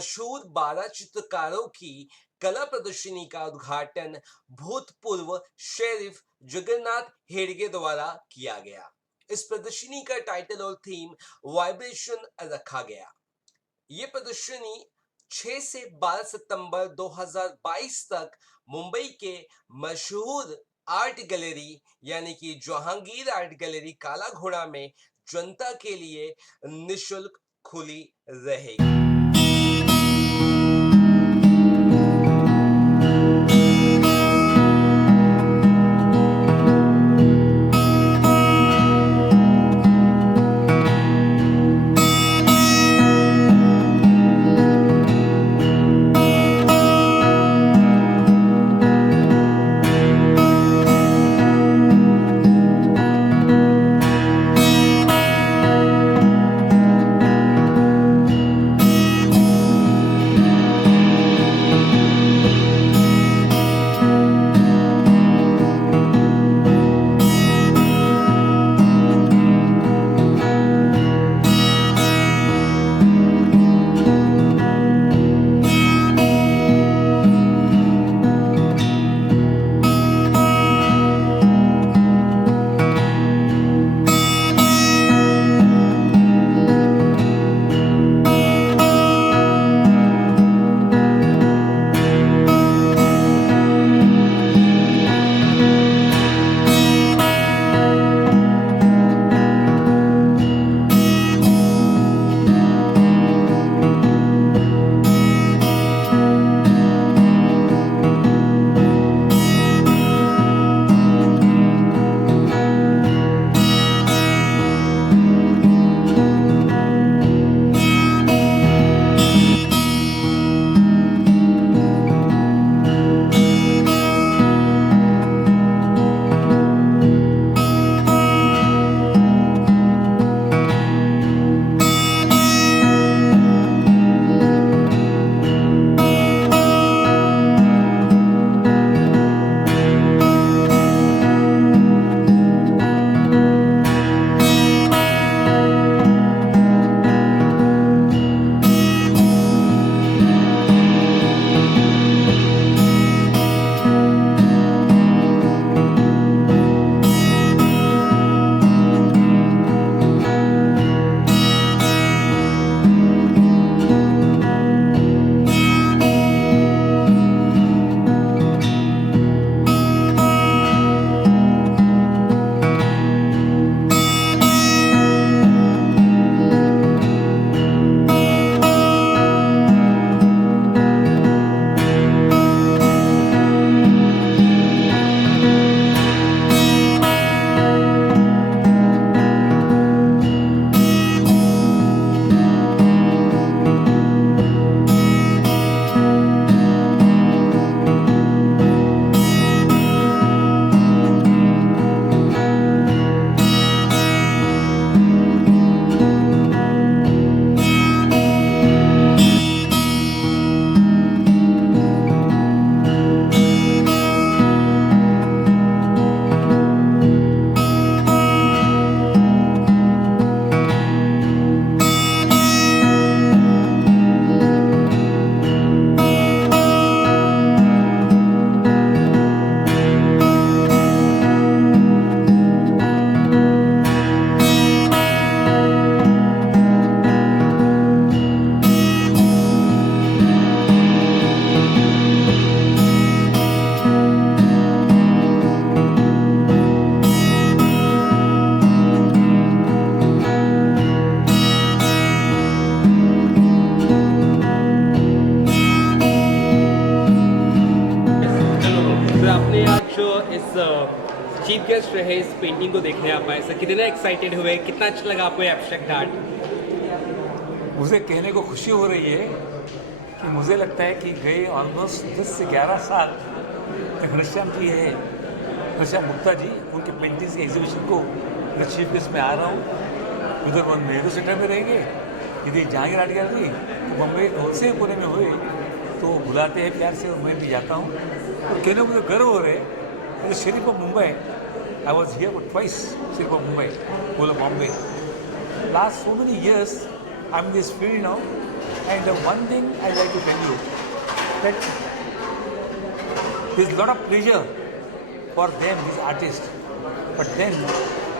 मशहूर 12 चित्रकारों की कला प्रदर्शनी का उद्घाटन भूतपूर्व शेरिफ जगन्नाथ हेडगे द्वारा किया गया। इस प्रदर्शनी का टाइटल और थीम वाइब्रेशन रखा गया। ये प्रदर्शनी 6 से 12 सितंबर 2022 तक मुंबई के मशहूर आर्ट गैलरी यानी कि जहांगीर आर्ट गैलरी काला घोड़ा में जनता के लिए निशुल्क खुली रहेगी। चीफ गेस्ट रहे, इस पेंटिंग को देखने आप आए, सर कितना एक्साइटेड हुए, कितना अच्छा लगा आपको एब्स्ट्रैक्ट आर्ट? मुझे कहने को खुशी हो रही है कि मुझे लगता है कि गए ऑलमोस्ट 10 से 11 साल घनश्याम जी है, घनश्याम गुप्ता जी, उनके पेंटिंग्स के एग्जीबिशन को मैं चीफ गेस्ट में आ रहा हूँ। उधर वो नेहरू सेंटर में रहेंगे, यदि जहांगीर आर्ट गैलरी तो बम्बई कौन से कोने में हुए तो बुलाते हैं प्यार से और मैं भी जाता हूँ। और कहने को मुझे गर्व हो रहा है, sheriff of Mumbai, I was here for twice, sheriff of Mumbai, whole of Bombay. Last so many years, I'm in this field now. And one thing I'd like to tell you that there's a lot of pleasure for them, these artists. But then,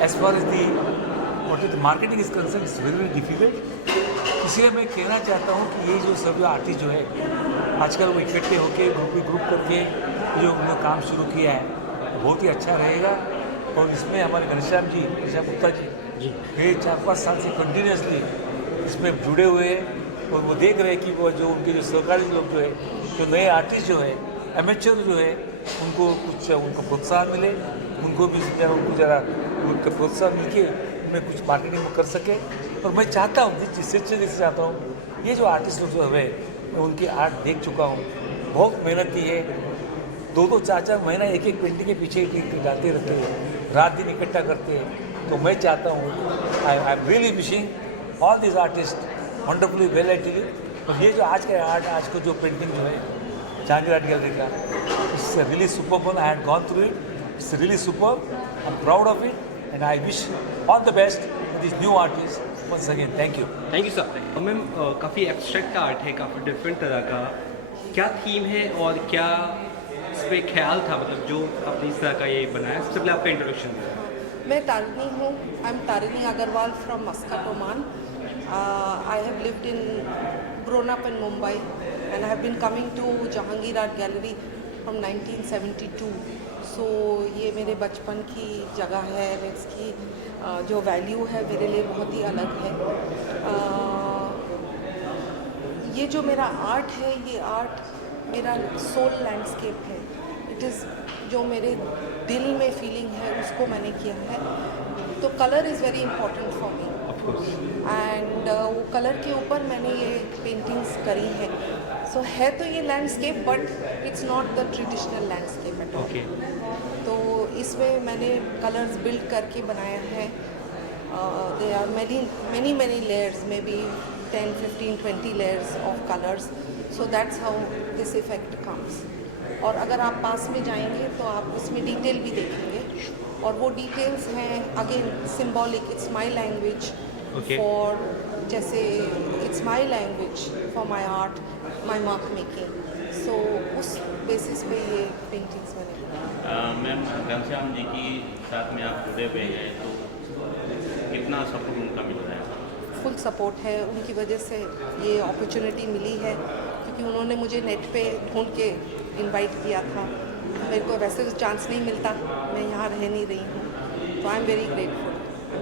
as far as the marketing is concerned, it's very difficult. इसलिए मैं कहना चाहता हूँ कि ये जो सब artist जो है आजकल वो इकट्ठे होके ग्रुप करके जो उन्होंने काम शुरू किया है बहुत ही अच्छा रहेगा। और इसमें हमारे घनश्याम गुप्ता जी ये 4-5 साल से कंटिन्यूसली इसमें जुड़े हुए हैं और वो देख रहे हैं कि वो जो उनके जो सहकारी लोग जो है जो नए आर्टिस्ट जो है एमेच्योर जो है उनको प्रोत्साहन मिले, उनको भी जरा उनको प्रोत्साहन मिल के उन्हें कुछ मार्केटिंग कर सके। और मैं चाहता हूँ जिससे चाहता हूँ ये जो आर्टिस्ट लोग जो है मैं उनकी आर्ट देख चुका हूँ, बहुत मेहनती है, 2-2, 4-4 महीना एक पेंटिंग के पीछे डालते रहते हैं, रात दिन इकट्ठा करते हैं। तो मैं चाहता हूँ I am really wishing all this artist wonderfully well attitude. और ये जो आज को जो पेंटिंग जो है जहांगीर आर्ट गैलरी का it's really super. I had gone through it, it's really super, I am proud of it and I wish all the best this new artist. Once again, thank you. Thank you sir. Ma'am काफ़ी abstract art है, काफ़ी different तरह का, क्या theme है और क्या इस पर ख्याल था, मतलब जो आपने इस तरह का ये बनाया? सबसे पहले आपका इंट्रोडक्शन है। मैं तारिनी हूँ, I am Tarini Agarwal from Muscat, Oman. I have lived in grown up in Mumbai and I have been coming to Jahangir Art Gallery from 1972. So ये मेरे बचपन की जगह है, इसकी जो वैल्यू है मेरे लिए बहुत ही अलग है। ये जो मेरा आर्ट है, ये आर्ट मेरा सोल लैंडस्केप है। इट इज़ जो मेरे दिल में फीलिंग है उसको मैंने किया है। तो colour is very important for me and वो कलर के ऊपर मैंने ये पेंटिंग्स करी है। सो है तो ये landscape but it's not the traditional landscape at all. तो इसमें मैंने कलर्स बिल्ड करके बनाया है। They are many layers, maybe 10, 15, 20 layers of colors. So that's how this effect comes. और अगर आप पास में जाएंगे तो आप उसमें डिटेल भी देखेंगे और वो डिटेल्स हैं again symbolic. It's my language for, जैसे it's my language for my art, my mark making. So उस बेसिस पे ये पेंटिंग्स बने। मैम घनश्याम जी की साथ में आप जुड़े हुए हैं तो कितना सपोर्ट उनका मिल रहा है? फुल सपोर्ट है, उनकी वजह से ये अपॉर्चुनिटी मिली है क्योंकि उन्होंने मुझे नेट पे ढूंढ के इनवाइट किया था। मेरे को वैसे चांस नहीं मिलता, मैं यहाँ रह नहीं रही हूँ। तो आई एम वेरी ग्रेटफुल।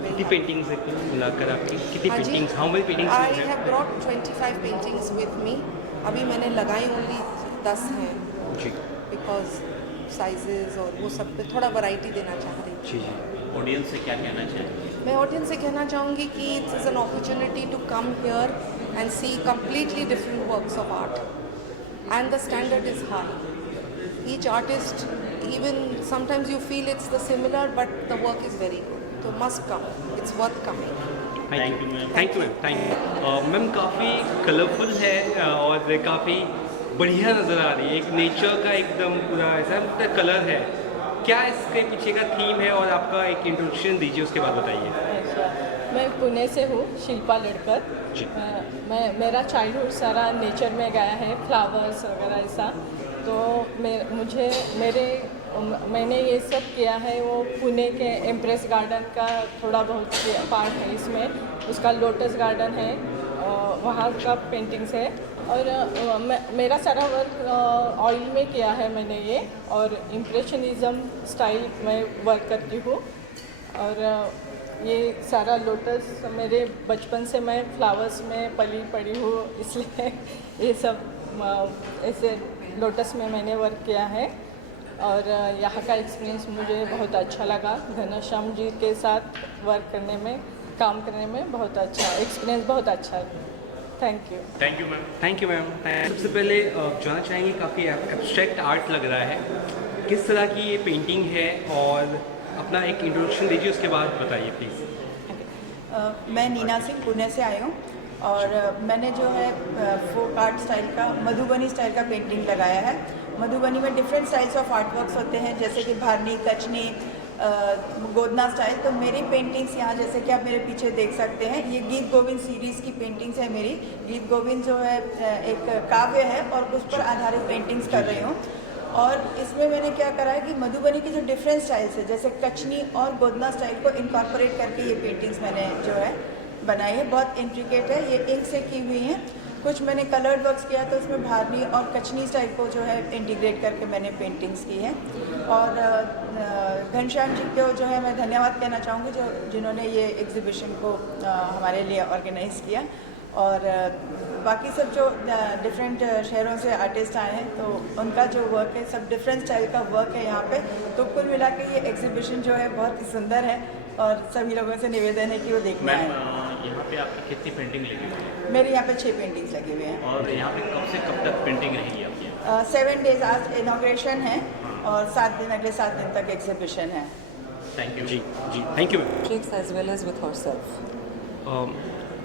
कितनी पेंटिंग्स है कुल मिलाकर आपकी? कितनी paintings? How many paintings? I have brought 25 paintings with me. अभी मैंने लगाई ओनली 10 हैं बिकॉज साइजेस और वो सब पे थोड़ा वैरायटी देना चाह रही थी। ऑडियंस से क्या कहना चाहिए? मैं ऑडियंस से कहना चाहूँगी कि it's is an opportunity to come here and see completely different works of art, and the standard is high. Each artist, even sometimes you feel it's the similar, but the work is very good. So must come. It's worth coming. Thank you ma'am. Thank you ma'am, thank you ma'am. काफ़ी colourful है और काफ़ी बढ़िया नज़र आ रही है। एक nature का एकदम पूरा ऐसा कलर है। क्या इसके पीछे का थीम है और आपका एक इंट्रोडक्शन दीजिए, उसके बाद बताइए। अच्छा, मैं पुणे से हूँ, शिल्पा लड़कर। मेरा चाइल्डहुड सारा नेचर में गया है, फ्लावर्स वगैरह ऐसा। तो मैंने ये सब किया है। वो पुणे के एम्प्रेस गार्डन का थोड़ा बहुत पार्ट है इसमें, उसका लोटस गार्डन है, वहाँ का पेंटिंग्स है। और मेरा सारा वर्क ऑयल में किया है मैंने ये, और इम्प्रेशनिज़म स्टाइल में वर्क करती हूँ। और ये सारा लोटस मेरे बचपन से मैं फ्लावर्स में पली पड़ी हूँ, इसलिए ये सब ऐसे लोटस में मैंने वर्क किया है। और यहाँ का एक्सपीरियंस मुझे बहुत अच्छा लगा। घनश्याम जी के साथ वर्क करने में, काम करने में बहुत अच्छा एक्सपीरियंस, बहुत अच्छा है। Thank you. Thank you ma'am. Thank you ma'am. सबसे पहले जानना चाहेंगे, काफ़ी एब्स्ट्रैक्ट आर्ट लग रहा है, किस तरह की ये पेंटिंग है और अपना एक इंट्रोडक्शन दीजिए, उसके बाद बताइए प्लीज़। मैं नीना सिंह पुणे से आई हूँ और मैंने जो है फोक आर्ट स्टाइल का, मधुबनी स्टाइल का पेंटिंग लगाया है। मधुबनी में different styles of art works होते हैं, जैसे कि भारनी, कचनी, गोदना स्टाइल। तो मेरी पेंटिंग्स यहाँ जैसे कि आप मेरे पीछे देख सकते हैं, ये गीत गोविंद सीरीज़ की पेंटिंग्स है मेरी। गीत गोविंद जो है एक काव्य है और उस पर आधारित पेंटिंग्स कर रही हूँ। और इसमें मैंने क्या करा है कि मधुबनी की जो डिफरेंट स्टाइल्स है, जैसे कचनी और गोदना स्टाइल को इनकॉर्पोरेट करके ये पेंटिंग्स मैंने जो है बनाई है। बहुत इंट्रिकेट है, ये इंक से की हुई हैं। कुछ मैंने कलर्ड वर्क्स किया तो उसमें भारनी और कचनी स्टाइल को जो है इंटीग्रेट करके मैंने पेंटिंग्स की हैं। और घनश्याम जी को जो है मैं धन्यवाद कहना चाहूँगी जिन्होंने ये एग्जीबिशन को हमारे लिए ऑर्गेनाइज़ किया। और बाकी सब जो डिफरेंट शहरों से आर्टिस्ट आए हैं तो उनका जो वर्क है सब डिफरेंट स्टाइल का वर्क है यहाँ पे। तो कुल मिला के ये एग्जीबिशन जो है बहुत ही सुंदर है और सभी लोगों से निवेदन है कि वो देखना मैम है। यहाँ पे आपकी कितनी पेंटिंग लगी हुई है? मेरे यहाँ पे 6 पेंटिंग्स लगे हुए हैं। और यहाँ पे कब से कब तक पेंटिंग रहेगी आपकी? 7 डेज आज इनॉग्रेशन है और 7 दिन अगले 7 दिन तक एग्जीबिशन है। Thank you. जी जी, thank you ma'am. Tricks as well as with herself.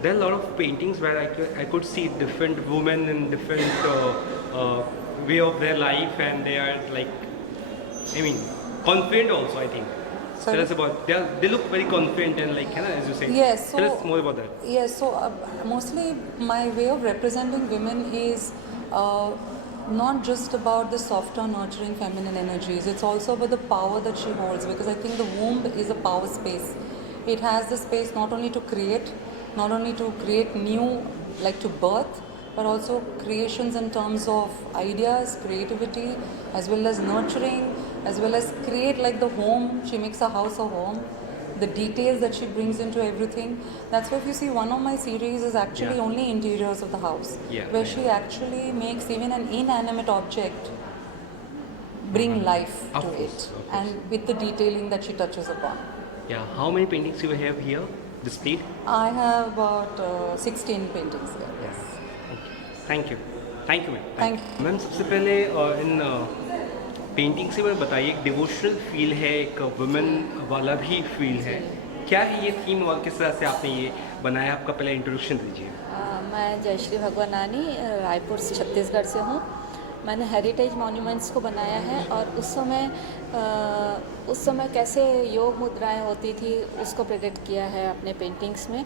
There are a lot of paintings where I could see different women in different way of their life, and they are like, I mean, confident also. I think. Sorry? Tell us about. They look very confident and like, as you say. Yes, so- Tell us more about that. Yes, so mostly my way of representing women is not just about the softer, nurturing feminine energies. It's also about the power that she holds, because I think the womb is a power space. It has the space not only to create new, like to birth, but also creations in terms of ideas, creativity, as well as nurturing, as well as create like the home. She makes a house a home. The details that she brings into everything. That's why if you see, one of my series is actually Yeah. only interiors of the house, Yeah, where yeah. she actually makes even an inanimate object bring life Of to course, it, of course. and with the detailing that she touches upon. Yeah. How many paintings you have here displayed? I have about 16 paintings here. Yes. Thank you, thank you ma'am. Thank ma'am सबसे पहले इन painting से मुझे बताइए, एक devotional feel है, एक women वाला भी फील है, क्या है ये थीम और किस तरह से आपने ये बनाया? आपका पहले इंट्रोडक्शन दीजिए। मैं जयश्री भगवानानी रायपुर से छत्तीसगढ़ से हूँ। मैंने हेरिटेज मॉन्यूमेंट्स को बनाया है और उस समय कैसे योग मुद्राएं होती थी उसको प्रेजेंट किया है अपने पेंटिंग्स में।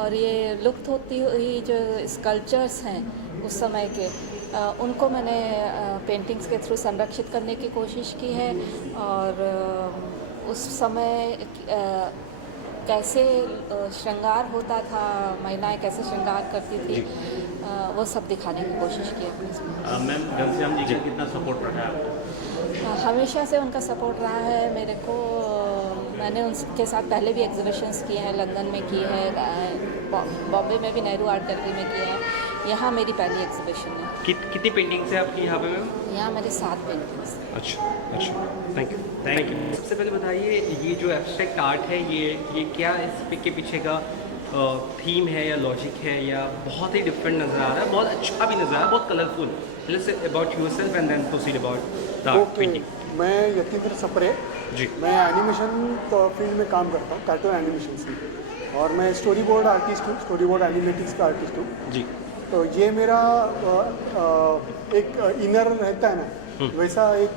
और ये लुप्त होती हुई जो स्कल्पचर्स हैं उस समय के, उनको मैंने पेंटिंग्स के थ्रू संरक्षित करने की कोशिश की है। और उस समय कैसे श्रृंगार होता था, महिलाएं कैसे श्रृंगार करती थी, वो सब दिखाने की कोशिश की है इसमें। मैम घनश्याम जी का कितना सपोर्ट रहा है आपको? हमेशा से उनका सपोर्ट रहा है मेरे को। मैंने उनके साथ पहले भी एग्जीबिशंस किए हैं, लंदन में की है, बॉम्बे में भी नेहरू आर्ट गैलरी में किया है। यहाँ मेरी पहली एग्जीबिशन है। कितनी पेंटिंग्स है आपकी यहाँ पे मैम? यहाँ मेरे 7 पेंटिंग्स। अच्छा अच्छा, थैंक यू थैंक यू। सबसे पहले बताइए, ये जो एब्स्ट्रैक्ट आर्ट है ये क्या इसके पीछे का थीम है या लॉजिक है, या बहुत ही डिफरेंट नज़र आ रहा है, बहुत अच्छा भी नज़र आ रहा है, बहुत colourful. Let's say about yourself and then proceed about the painting. मैं यतीन्द्र सप्रे जी। मैं एनिमेशन फील्ड में काम करता हूँ, कार्टून एनिमेशन से, और मैं स्टोरी बोर्ड आर्टिस्ट हूँ, स्टोरी बोर्ड एनिमेटिक्स का आर्टिस्ट हूँ जी। तो ये मेरा एक इनर रहता है ना, वैसा एक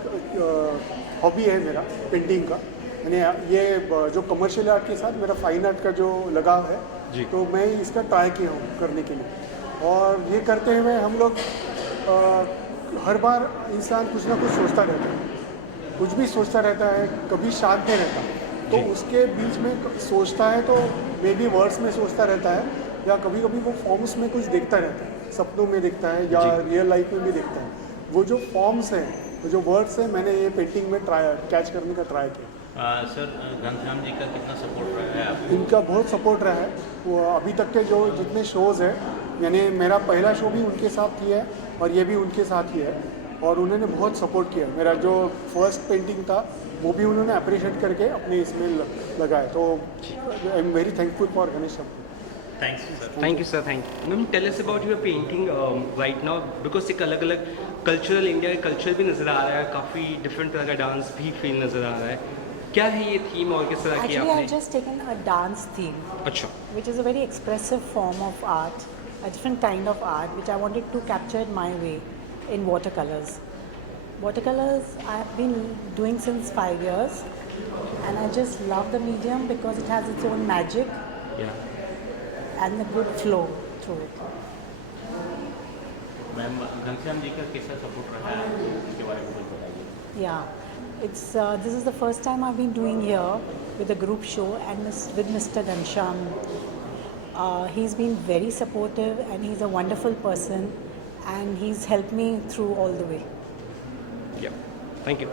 हॉबी है मेरा पेंटिंग का। यानी ये जो कमर्शियल आर्ट के साथ मेरा फाइन आर्ट का जो लगाव है जी। तो मैं इसका ट्राई किया हूँ करने के लिए। और ये करते हुए हम लोग हर बार इंसान कुछ ना कुछ सोचता रहता है, कुछ भी सोचता रहता है, कभी शांत नहीं रहता। तो उसके बीच में सोचता है तो मे बी वर्ड्स में सोचता रहता है, या कभी कभी वो फॉर्म्स में कुछ देखता रहता है, सपनों में देखता है या रियल लाइफ में भी देखता है। वो जो फॉर्म्स हैं, वो जो वर्ड्स हैं, मैंने ये पेंटिंग में कैच करने का ट्राई किया। सर घनश्याम जी का कितना सपोर्ट रहा है आपको? इनका बहुत सपोर्ट रहा है। वो अभी तक के जो जितने शोज़ हैं, यानी मेरा पहला शो भी उनके साथ ही है और ये भी उनके साथ ही है, और उन्होंने बहुत सपोर्ट किया। मेरा जो फर्स्ट पेंटिंग था वो भी उन्होंने अप्रिशिएट करके अपने इसमें लगाया। तो I am very thankful for Ghanshyam. Thanks sir. Thank you sir, thank you. Ma'am tell us about your painting right now, because एक अलग अलग कल्चरल इंडिया का कल्चर भी नज़र आ रहा है, काफ़ी डिफरेंट तरह का डांस भी फील नज़र आ रहा है। क्या है ये थीम और किस तरह की Actually, आपने? I've just taken a dance theme, अच्छा which is a very expressive form of art, a different kind of art, which I wanted to capture it my way in watercolors. Watercolors I have been doing since 5 years, And I just love the medium because it has its own magic and a good flow through it. Ma'am Ghanshyam ji का कैसा support रहा है इसके बारे में कुछ बताइए। Yeah, it's this is the first time I've been doing here with a group show and with Mr. Ghanshyam. He's been very supportive and he's a wonderful person and he's helped me through all the way. Thank you.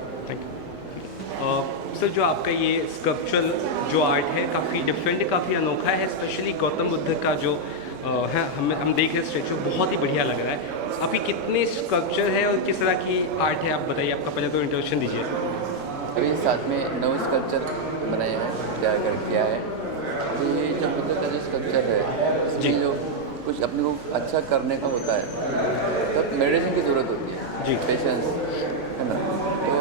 Sir जो आपका ये sculpture जो art है काफ़ी different, काफ़ी अनोखा है, specially Gautam Buddha का जो है हम देख रहे हैं स्टेचू, बहुत ही बढ़िया लग रहा है। आपकी कितने स्कल्पचर है और किस तरह की आर्ट है, आप बताइए। आपका पहले तो इंट्रोडक्शन दीजिए। अभी साथ में 9 स्कल्पचर बनाए हैं, तैयार किया है। तो ये जो बुद्ध का जो स्कल्पचर है इसमें जो कुछ अपने को अच्छा करने का होता है तब मेडिटेशन की ज़रूरत होती है जी, पेशेंस है ना। तो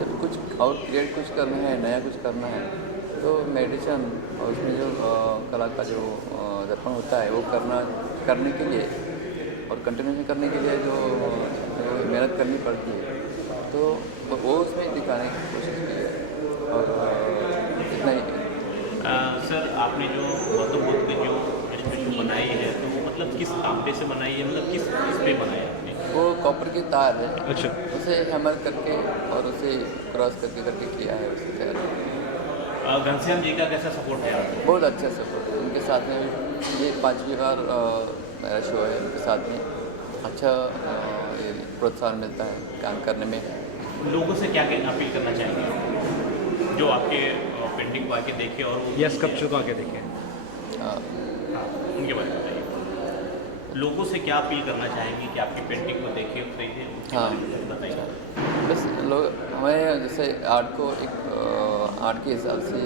जब कुछ और क्रिएट कुछ करना है, नया कुछ करना है तो मेडिटेशन और उसमें जो कला का जो दर्पण होता है वो करने के लिए और कंटिन्यूशन करने के लिए जो मेहनत करनी पड़ती है तो वो उसमें दिखाने की कोशिश की है और इतना ही। सर आपने जो गौतम बुद्ध की जो स्टैचू बनाई है तो वो मतलब किस तांबे से बनाई है, मतलब किस पे बनाई है आपने? वो कॉपर की तार है। अच्छा। उसे हैमर करके और उसे क्रॉस करके किया है उसे तैयार। घनश्याम जी का कैसा सपोर्ट है आपको? बहुत अच्छा सपोर्ट है उनके साथ में। ये 5वीं बार मेरा शो है, उनके साथ में अच्छा प्रोत्साहन मिलता है काम करने में। लोगों से क्या अपील करना चाहेंगे जो आपके पेंटिंग को आके देखे और या स्कल्पचर को आके देखें? हाँ, उनके बारे में बताइए। लोगों से क्या अपील करना चाहेंगे कि आपकी पेंटिंग को देखें, खरीदें? हाँ, बताइए। बस लोग हमें जैसे आर्ट को एक आर्ट के हिसाब से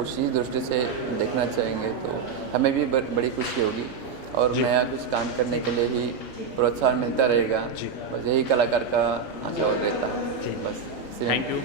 उसी दृष्टि से देखना चाहेंगे तो हमें भी बड़ी खुशी होगी और नया कुछ काम करने के लिए ही प्रोत्साहन मिलता रहेगा। बस यही कलाकार का आशा और रहता है। बस थैंक यू।